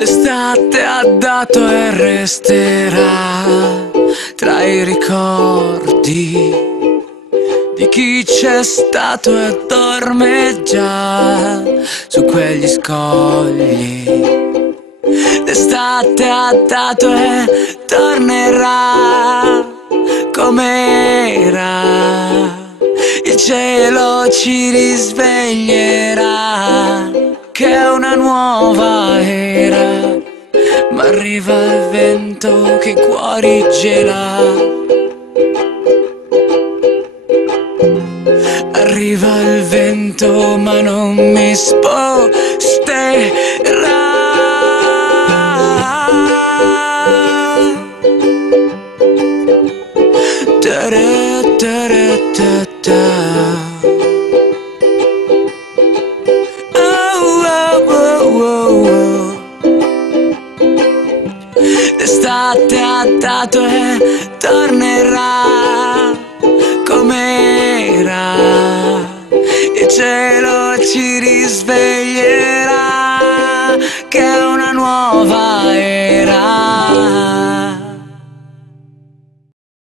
L'estate ha dato e resterà tra i ricordi di chi c'è stato e dorme già su quegli scogli. L'estate ha dato e tornerà com'era, il cielo ci risveglierà, che è una nuova era, ma arriva il vento che i cuori gela. Arriva il vento ma non mi sposterà. L'estate ha dato e tornerà com'era, il cielo ci risveglierà, che è una nuova